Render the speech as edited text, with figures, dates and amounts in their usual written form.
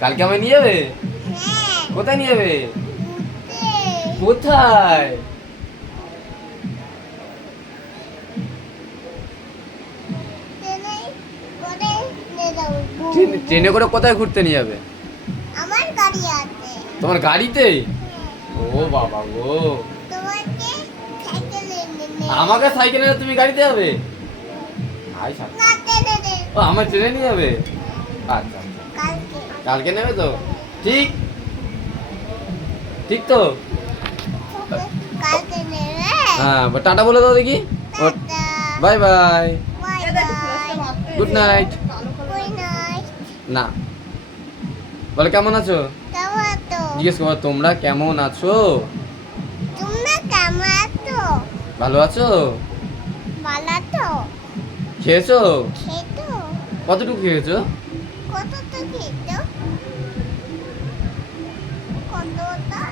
কালকে আমায় নিয়ে যাবে? হ্যাঁ কোথায় নিয়ে যাবে? ঘুরতে। কোথায়? ট্রেনে করে নিয়ে যাবো। ট্রেনে করে কোথায় ঘুরতে নিয়ে যাবে? আমার গাড়ি আছে। তোমার গাড়িতে? ও বাবা গো, তোমাকে সাইকেলে নিয়ে আমাকে সাইকেলে তুমি গাড়িতে যাবে? আই সাথে। না ট্রেনে ও আমার ট্রেনে নিয়ে যাবে? আচ্ছা আচ্ছা। কালকে কালকে নেবে তো? ঠিক ঠিক তো? কালকে নেবে। হ্যাঁ টাটা বলে দাও দেখি। Tata bye bye, bye bye good night. Good night. না, বলে কেমন আছো? কেমন আছো? জিজ্ঞেস করো তোমরা কেমন আছো? তোমরা কেমন আছো? ভালো আছো? ভালো আছো? খেয়েছো? খেতো? কতটুকু খেয়েছো? কতটা খেতো? কতটা?